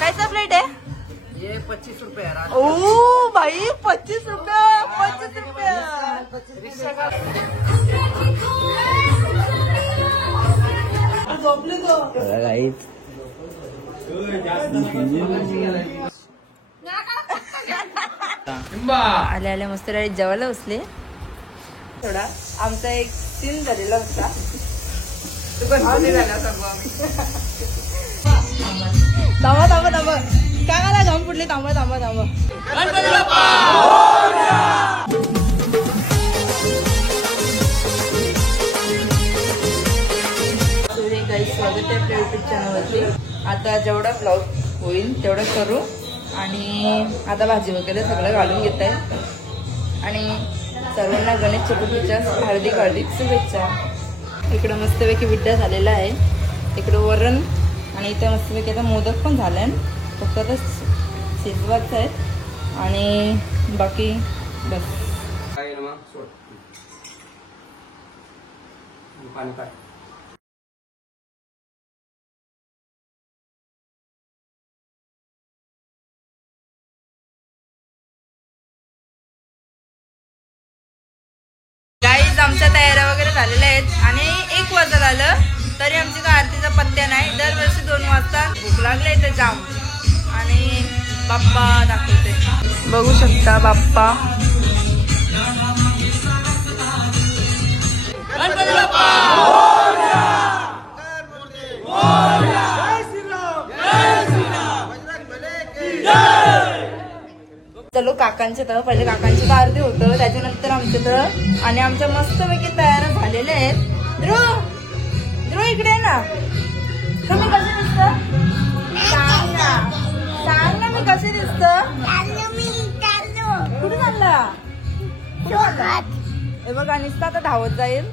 कैसा प्लेट है ये 25 रुपए है। ओ भाई 25 रुपया 25 रुपया। आले आले मस्त जेवायला बसले। थोडा आमचा एक सीन झालेला होता तो गणपती झाला सांगू आम्ही। थांबा थांबा थांबा काकाला घाम फुटले। थांबा थांबा थांबा गणपती बाप्पा काही स्वागत आहे आपल्या युट्यूब चॅनलवरती। आता जेवढा ब्लॉग होईल तेवढं करू आणि आता भाजी वगैरे सगळं घालून घेत आहे आणि सर्वांना गणेश चतुर्थीच्या हार्दिक हार्दिक शुभेच्छा। इकडं मस्तपैकी विड्डा झालेला आहे, इकडं वरण आणि इथं मस्तपैकी आता मोदक पण झाले फक्त आता शिजवायचं आहे आणि बाकी बस। गाईज आमच्या तयाऱ्या वगैरे झालेल्या आहेत आणि 1 वाजता आलं तरी आमची काय आरतीचा पत्त्या नाही। दरवर्षी 2 वाजता भूक लागले तर जाम आणि बाप्पा दाखवते बघू शकता बाप्पा। गणपती बाप्पा चलो काकांचे तर पहिले काकांचे तर आरती होतं त्याच्यानंतर आमचे तर आणि आमच्या मस्तपैकी तयार झालेले आहेत। ध्रुव ध्रुव इकडे ना तुम्ही कसे दिसत सांग ना मी कसे दिसत कुठे चालला हे बघा निसता आता धावत जाईल।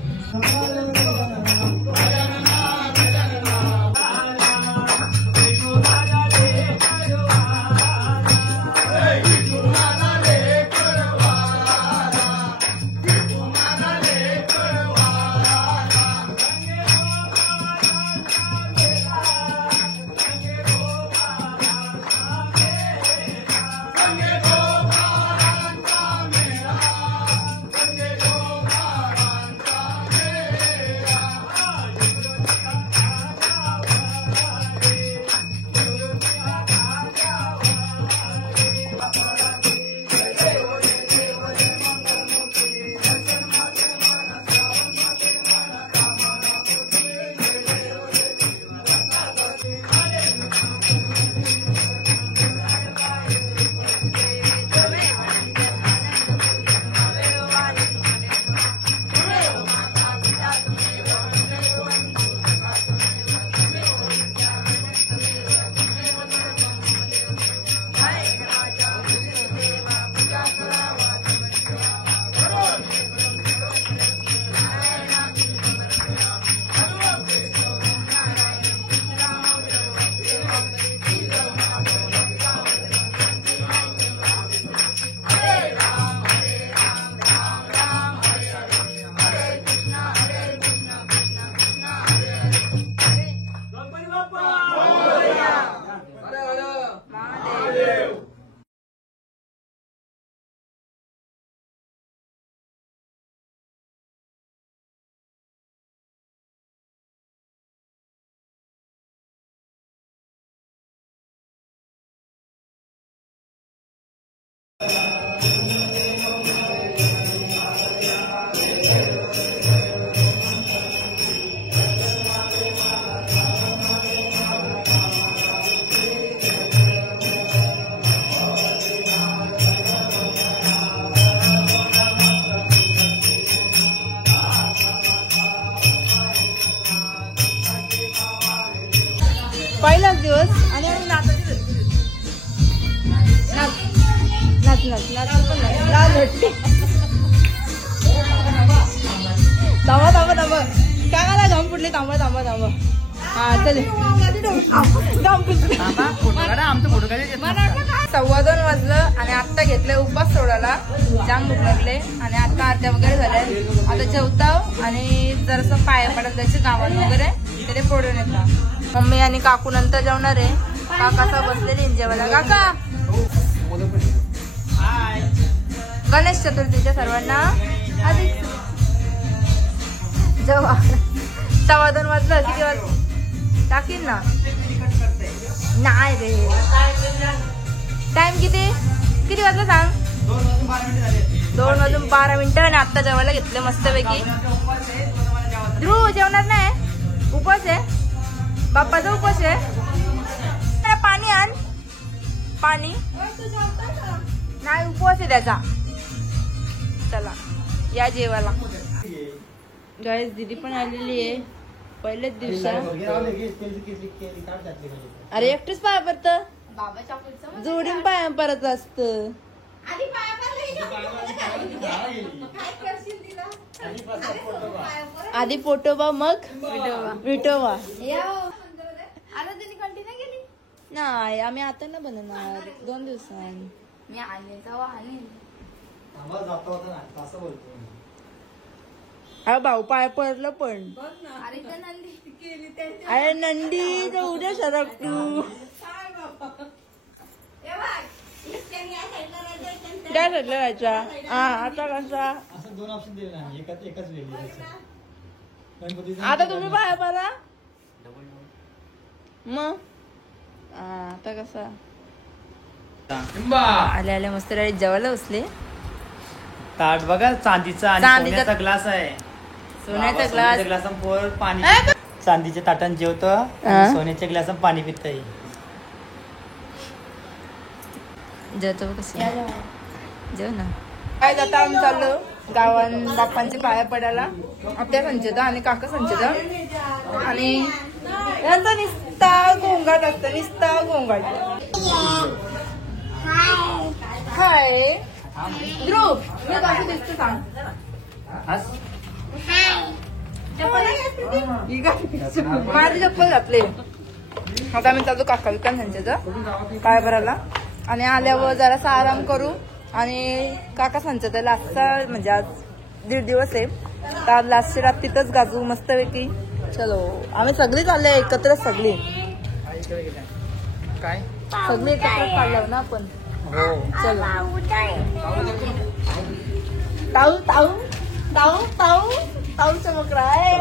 पहिलाच दिवस आणि आम्ही नाचायचं नाच नाच नाच नाच पण नाही लाज वाटते। थांबा थांबा थांबा काकाला घाम फुटले। थांबा थांबा थांबा हा चल आमचं फोटो काढायचे 2:15 वाजलं आणि आता घेतलंय उपास सोडायला. जाम भूक लागले आणि आता आरत्या वगैरे झाल्या. आता जेवताव आणि जरासं पाया पडत जायचे गावात वगैरे ते फोडून येतात. मम्मी आणि काकू नंतर जेवणार आहे. काका बसलेली जेवायला. काका गणेश चतुर्थीच्या सर्वांना अधिक जेव्हा 2:15 वाजलं किती वाजलं टाकीन ना. नाही रे टाइम किती वाजलं सांग. 2:12 आणि आता जेवायला घेतलं मस्तपैकी. ध्रुव जेवणार नाही उपवास आहे बाप्पाचा उपवास आहे. पाणी आण पाणी नाही उपवास आहे त्याचा. चला या जेवायला. गाईस दीदी पण आलेली आहे पहिल्याच दिवसा. अरे एकटेच पाया पडत जोडीन पाया पडत असत. आधी पोटोबा मग विठोबा. नाही आम्ही आता ना बनवणार 2 दिवसांनी. मी आले तेव्हा अरे भाऊ पाय पडलं पण. अरे नंदी तर उद्या सरक तू. काय ठरलं राहायचा. हा आता कसा 2 ऑप्शन दिले ना एकाच वेगळी. आता तुम्ही पाया पडा मग. आता कसा आले आले मस्त जेवायला बसले. ताट बघा चांदीचा आणि सोन्याचा ग्लास आहे. सोन्याचा ग्लास ग्लासांवर पाणी. चांदीच्या ताटात जेवतो सोन्याच्या ग्लासात पाणी पित. जेवतो कसं जेव ना. काय आता आम्ही चाललो गावान बाप्पांचे पाया पडायला. आत्या संचिता आणि काका संचिता आणि यांचा निस्ता गोंगाट असतं. निस्ता गोंगाट. हाय ध्रुव मी कसं दिसतं सांग. माझी चप्पल घातली. आता आम्ही चालतो काका विकान संचिता पाया भरायला आणि आल्यावर जरासा आराम करू. आणि काका संचिता लास्टचा म्हणजे आज 1.5 दिवस आहे तर लास्टची रात तिथंच गाजू मस्तपैकी. चलो आम्ही सगळी चालले एकत्र. सगळी काय सगळी एकत्र चाललो ना आपण. चलो tau tau tau tau tau चमक रहा है.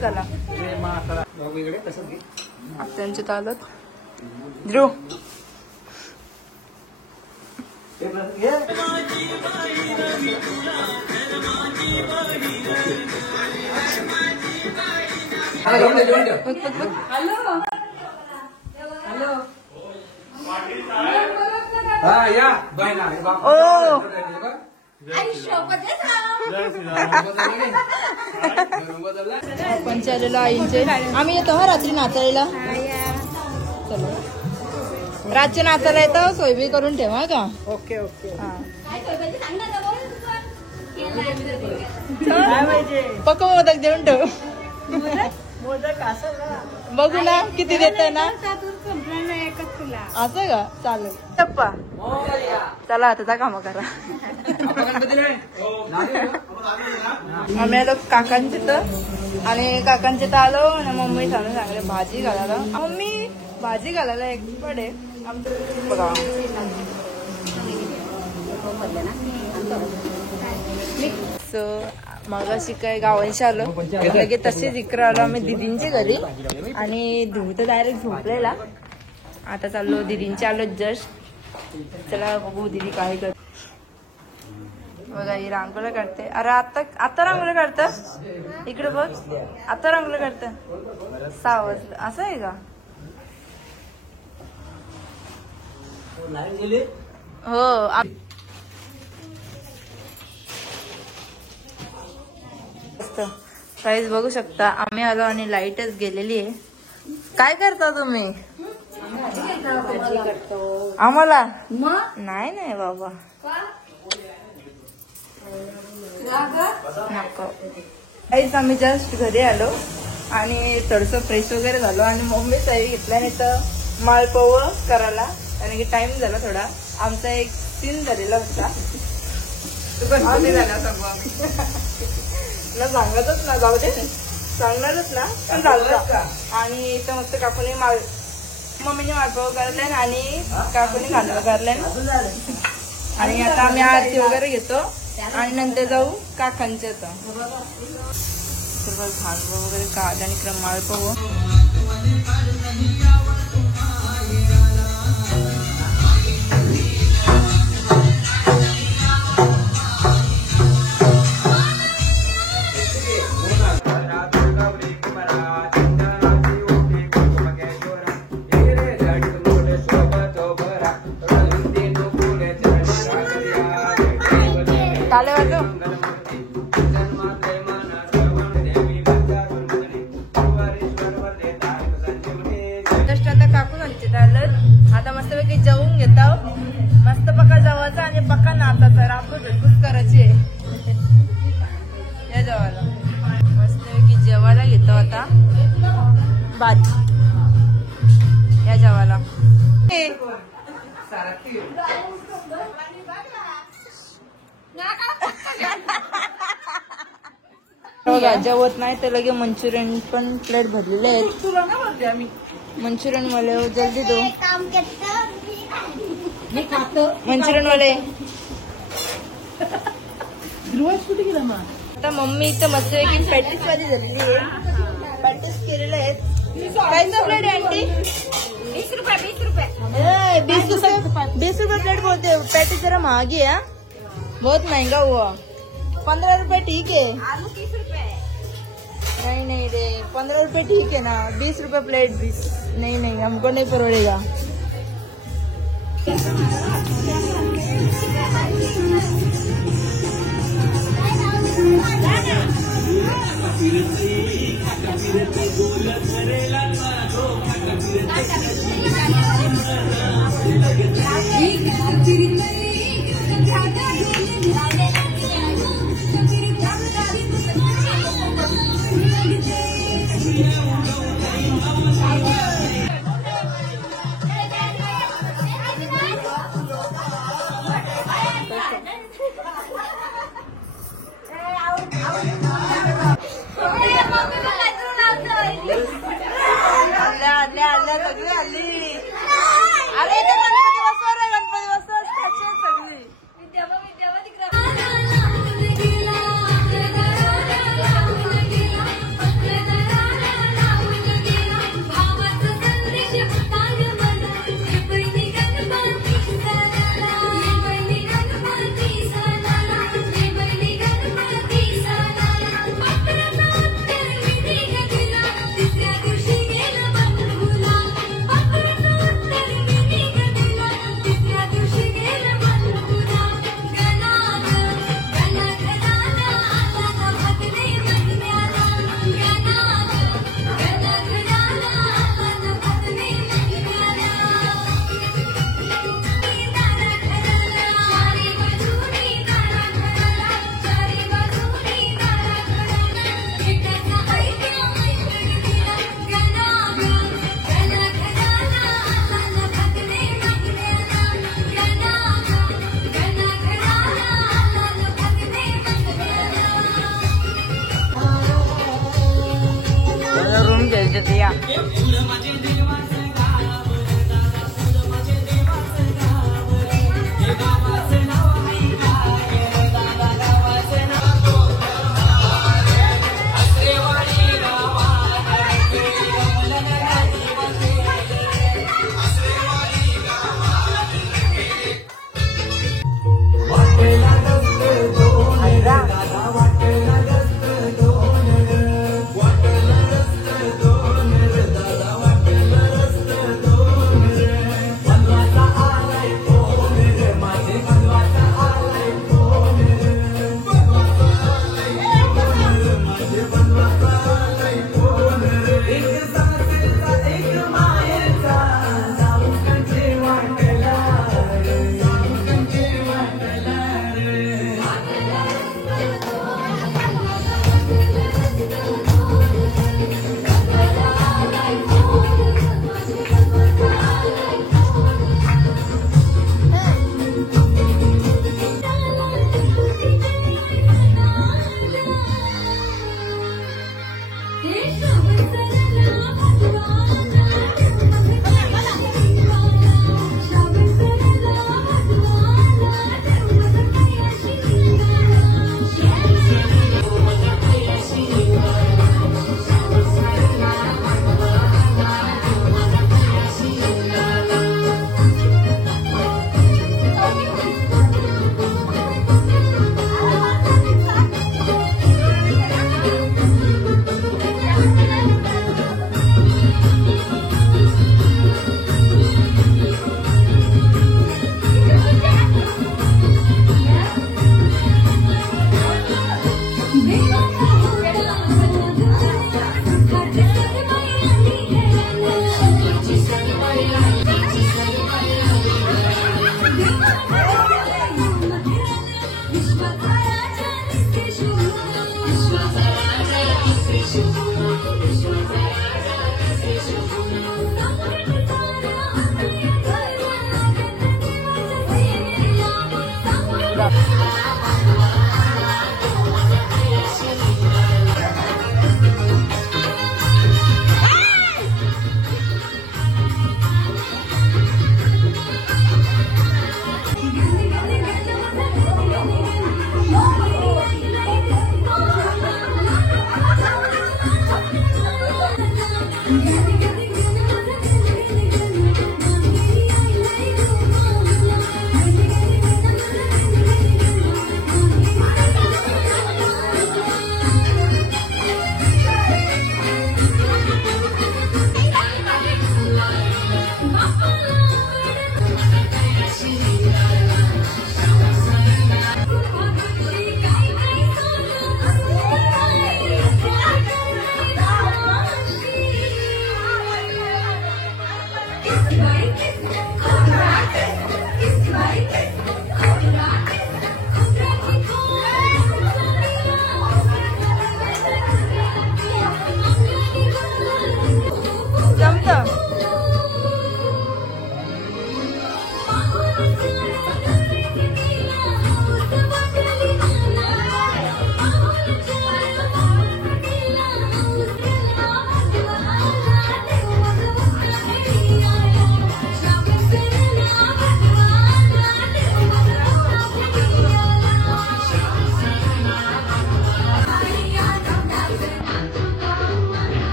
चला त्यांचे चालत ध्रुव आपण चाललेलो आईंचे. आम्ही येतो हा रात्री नाचायला. चलो रातच्या नाचायला येतो. सोयबी करून ठेवा का. Okay okay. पक्क मोदक देऊन ठेव. बघू ना किती देत ना. असं का चालेल. टप्पा चला आता त्या कामं करा. आम्ही आलो काकांचे तर आणि काकांचे तर आलो आणि मम्मी सांगले भाजी घालायला. मम्मी भाजी घालायला एक पडे आमचं बघा. मग अशी काय गावांशी आलो लगे तसेच इकडे आलो आम्ही दिदींच्या घरी. आणि धुवी तर डायरेक्ट झोपलेला. आता चाललो दिदींच्या आलो जस्ट. चला बघू दिदी काय करते. बघा ही रांगोळी काढते. अरे आता रांगोळी काढतं. इकडे बघ आता रांगोळी काढतं. 6 वाजलं असं आहे का. हो काहीच बघू शकता. आम्ही आलो आणि लाईटच गेलेली आहे. काय करता तुम्ही. आम्हाला नाही नाही बाबा नको. काहीच आम्ही जस्ट घरी आलो आणि थोडंसं फ्रेश वगैरे झालो आणि मम्मी साई घेतला नाही तर माळपव करायला, कारण की टाइम झाला थोडा. आमचा एक सीन झालेला होता. गणपती झाला सांगू आम्ही ना, सांगतच ना, जाऊ दे सांगणारच ना, पण झालं. आणि इथं मस्त काकूने मम्मीने माळपव करले आणि काकूने गाणं करले. आणि आता आम्ही आरती वगैरे घेतो आणि नंतर जाऊ काकांच्या सर्व भांग वगैरे काढ आणि माळपव. टाळे वाजव. आता काकू म्हणते झालं, आता मस्तपैकी जेवून घेता. मस्त पक्का जेवायचा आणि पक्का नाचायचा, रामको भेटूच करायची. या जेवायला मस्तपैकी जेवायला घेतो आता भाजी. या जेवायला जेवत नाही तर लगे मंचुरियन पण प्लेट भरलेले आहेत. मंचुरियन वाले जल्दी दो. मंचुरियन वाले आता मम्मी इथं मस्त की पॅटीस वाली झालेली आहे. पॅटीस केलेले आहेत. काय प्लेट आहे आंटी? 20 रुपये. 20 रुपये प्लेट बोलते. पैंतीस जरा महंगी है, बहुत महंगा हुआ. 15 रुपए ठीक है. आलू 30 रुपए. नहीं रे, 15 रुपए ठीक है ना. 20 रुपए प्लेट. नहीं हमको नहीं परवड़ेगा.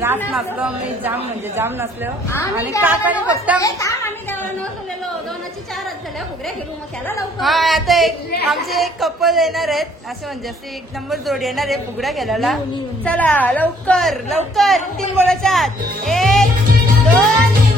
रास नाचलो मी जाम म्हणजे जाम नाचलो आणि काकाने फक्त हा आता एक आमचे एक कपल येणार आहेत असे म्हणजे असे एक नंबर जोडी येणार आहे फुगड्या खेळायला. चला लवकर लवकर 3 बोलायच्या आत 1 2 3.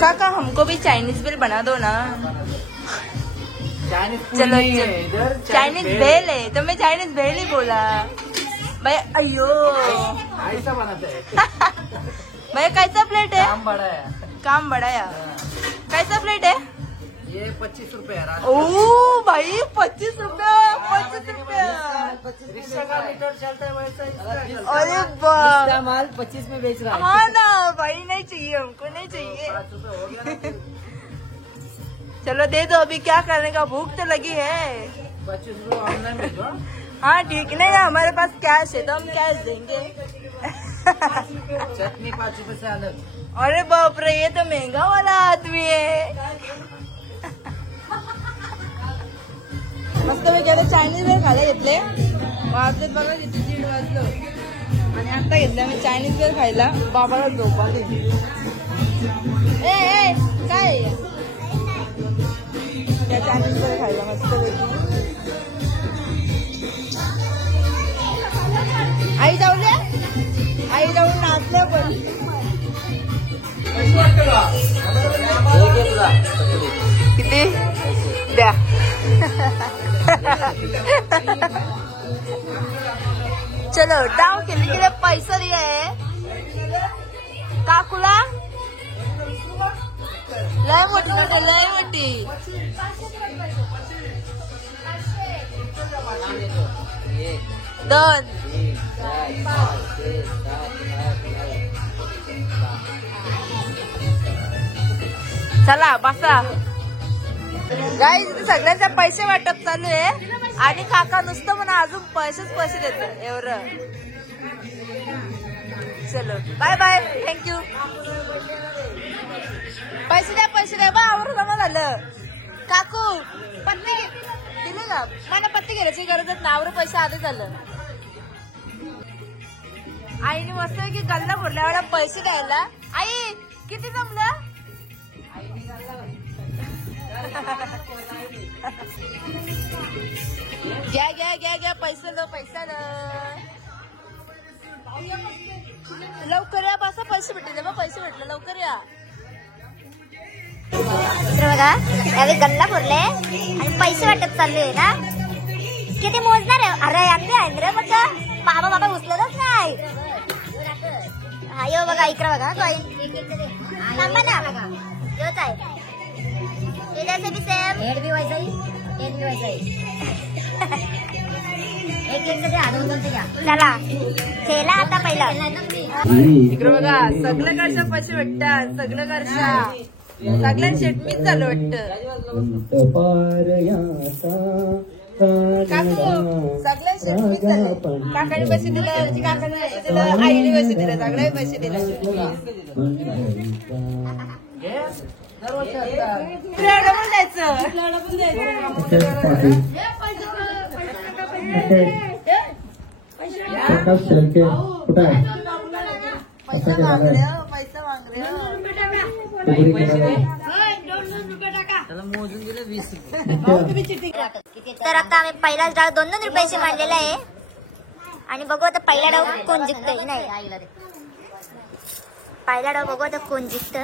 काका हमको भी चाइनीज भेल बना दो ना. चलो चाइनीज भेल है तो मैं चाइनीज भेल ही बोला भाई. अयो ऐसा बनाता है भैया कैसा प्लेट है? काम बढ़ाया कैसा प्लेट है? ये 25 रुपए. ओ भाई 25 रुपया 25 रुपया. रिक्शा का मीटर चलता है वैसा. अरे वाह माल 25 में बेच रहा है. हाँ ना भाई नहीं चाहिए हमको नहीं चाहिए. चलो दे दो अभी क्या करने का भूख तो लगी है. 25 रुपए ऑनलाइन भेजो. हाँ ठीक नहीं ना हमारे पास कैश है तो हम कैश देंगे. चटनी 5 रुपए से अलग. अरे बाप रे ये तो महंगा वाला आदमी है. मस्त वगैरे चायनीज भेळ खायला घेतले. वाजले बघा तिथे 1:30 वाजलं आणि आता घेतलं मी चायनीज भेळ खायला. बाबाला झोप आली. ए काय त्या चायनीज भेळ खायला मस्त पैकी. आई जाऊन नाचलं पण किती द्या चलो डाव केले पैसा दिया है काकूला लय मोठी नव्हती लय मोठी दोन चला बसा गाईस सगळ्यांचे पैसे वाटप चालू आहे आणि काका नुसतं म्हणा अजून पैसे देत एवढं चलो बाय बाय थँक्यू पैसे द्या बा आवर जमा झालं काकू पत्ती दिली का मला पत्ती घ्यायची गरजच ना आवर पैसे आधी झालं आईने मस्त की गल्ला फोडल्या वेळा पैसे द्यायला आई किती जमलं घ्या पैसा लो लवकर या बसा पैसे भेटले बा पैसे भेटले लवकर या बघा यावेळी गल्ला फोडले आणि पैसे वाटप चालू आहे ना किती मोजणार आहे अरे आणले रे बघा बाबा उचलतच नाही हा यो बघा इकडे बघा थांबा ना योच आहे जैसे भी सेम हेड भी वैसा ही चला खेळा आता पहिला इकडे बघा सगळ्याकडच्या पैसे भेटतात सगळ्या शेटमीच चालू वाटत काकू सगळ्या शेटमीच चालू काकाने पैसे दिलं काकाने पैसे दिलं आईने पैसे दिले सगळे पैसे दिले तर आता आम्ही पहिलाच डाव 2-2 रुपयाचे मांडलेला आहे आणि बघू आता पहिला डाव कोण जिंकतोय नाही पहिला डाव बघू आता कोण जिंकत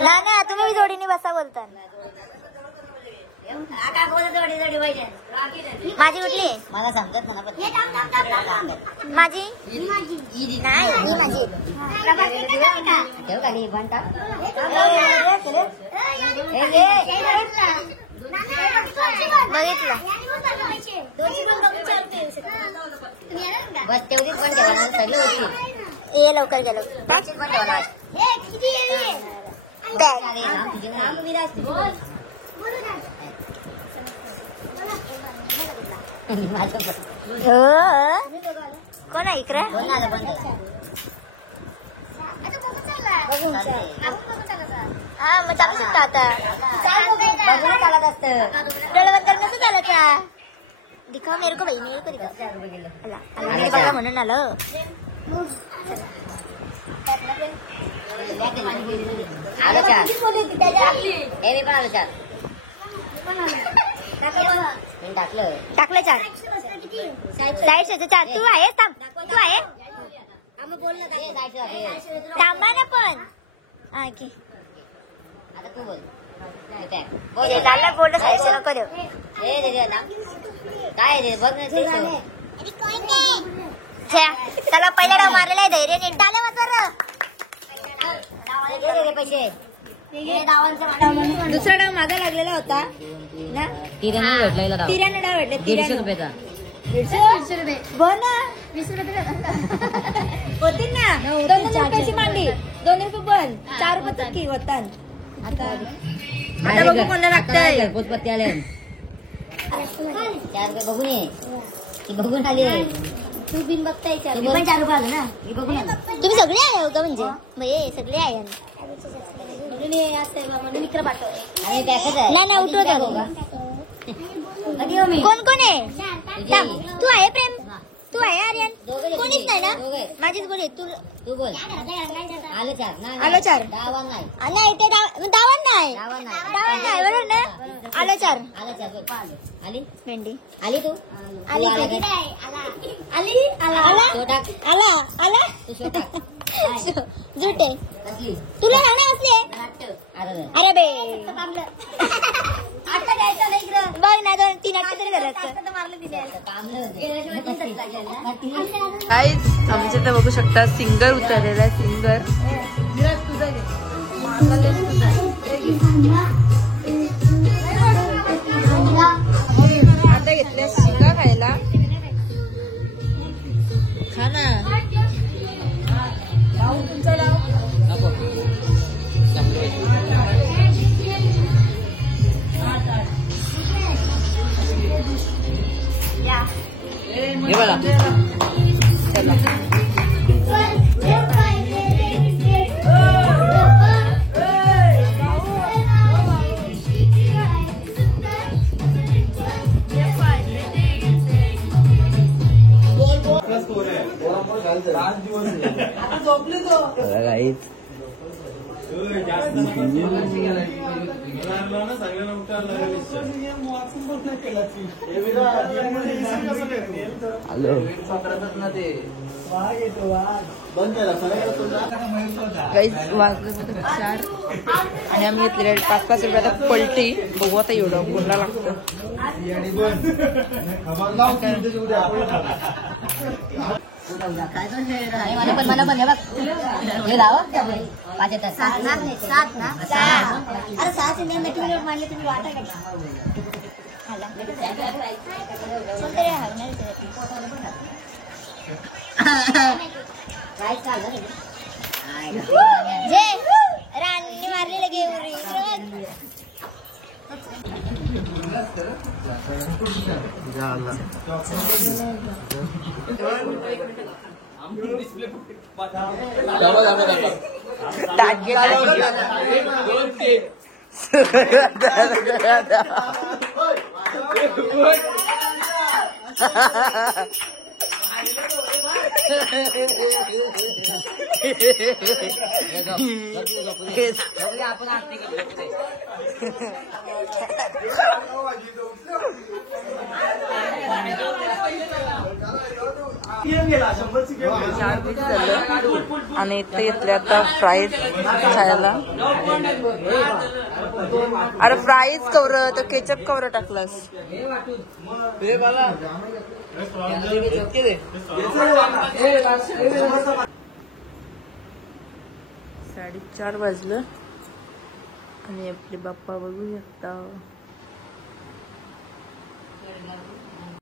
ना तुम्ही बी जोडीने बसा बोलता माझी कुठली मला सांगतात माझी नाही माझी बघितलं बस तेवढीच पण ठेवा सगळी ये लवकर गेलो कोण आहे इकडे हा मग चालू शकता आता चालत असतं डोळ्याबद्दल कसं चालायचा दिखाव मेरे को भाई मेरे को दिखाव बघा म्हणून आलं टाकलं 4 साईड 4 तू आहे थांब तू आहे थांबा ना पण आता तू बोल झालं बोललं साईड नको देऊ काय बघ त्याला पहिला डाव मारलेला आहे धैर्याने टाळ्या वाजवा पैसे दुसरा डाव मागा लागलेला होता ना 93 डाव भेटले 150 रुपयाचा 150 रुपये बोल ना 20 रुपये होती ना 2 रुपयाची मांडी 2 रुपये बन 4 रुपये चक्की होतात आता बघू कोणाला लागतंय घरपोचपत्ती आले 4 रुपये बघून ये ती बघून आली तू बिन बघताय 4 रुपये आलं ना तुम्ही सगळे आहे का म्हणजे सगळे आहे मित्र पाठव कोण कोण आहे तू आहे प्रेम तू आहे आर्यन कोणीच नाही ना माझीच बोल तू बोल आलं 4 नाही ते दावण नाही बरोबर ना आलं 4 आली भेंडी आली तू आली भेंडी नाही आला आली आला आला आला आला जुटे तुला राहणे असले अरे बे आता द्यायचं नाही बघ ना 2-3 अट्टे तरी करायचं काहीच आमच्या तर बघू शकता सिंगर उतरलेला आहे सिंगर आता घेतल्या शिका खायला खा ना हे बघा चला गाईज वाजलं 4 आणि आम्ही घेतलेले 5-5 रुपयाला पलटी बघू आता एवढं कोणाला लागतं मला पण हे बघ हे लाव 5 येतात 7 ना 7 ना 6 अरे 6 चे नेम मीटिंग मानले तुम्ही वाटा का काय चाललं जे राणी मारलेले गेवरी आणि इथे घेतले आता फ्राईज खायला अरे फ्राईज कवर तर केचप कवर टाकलास 4:30 वाजलं आणि आपले बाप्पा बघू शकता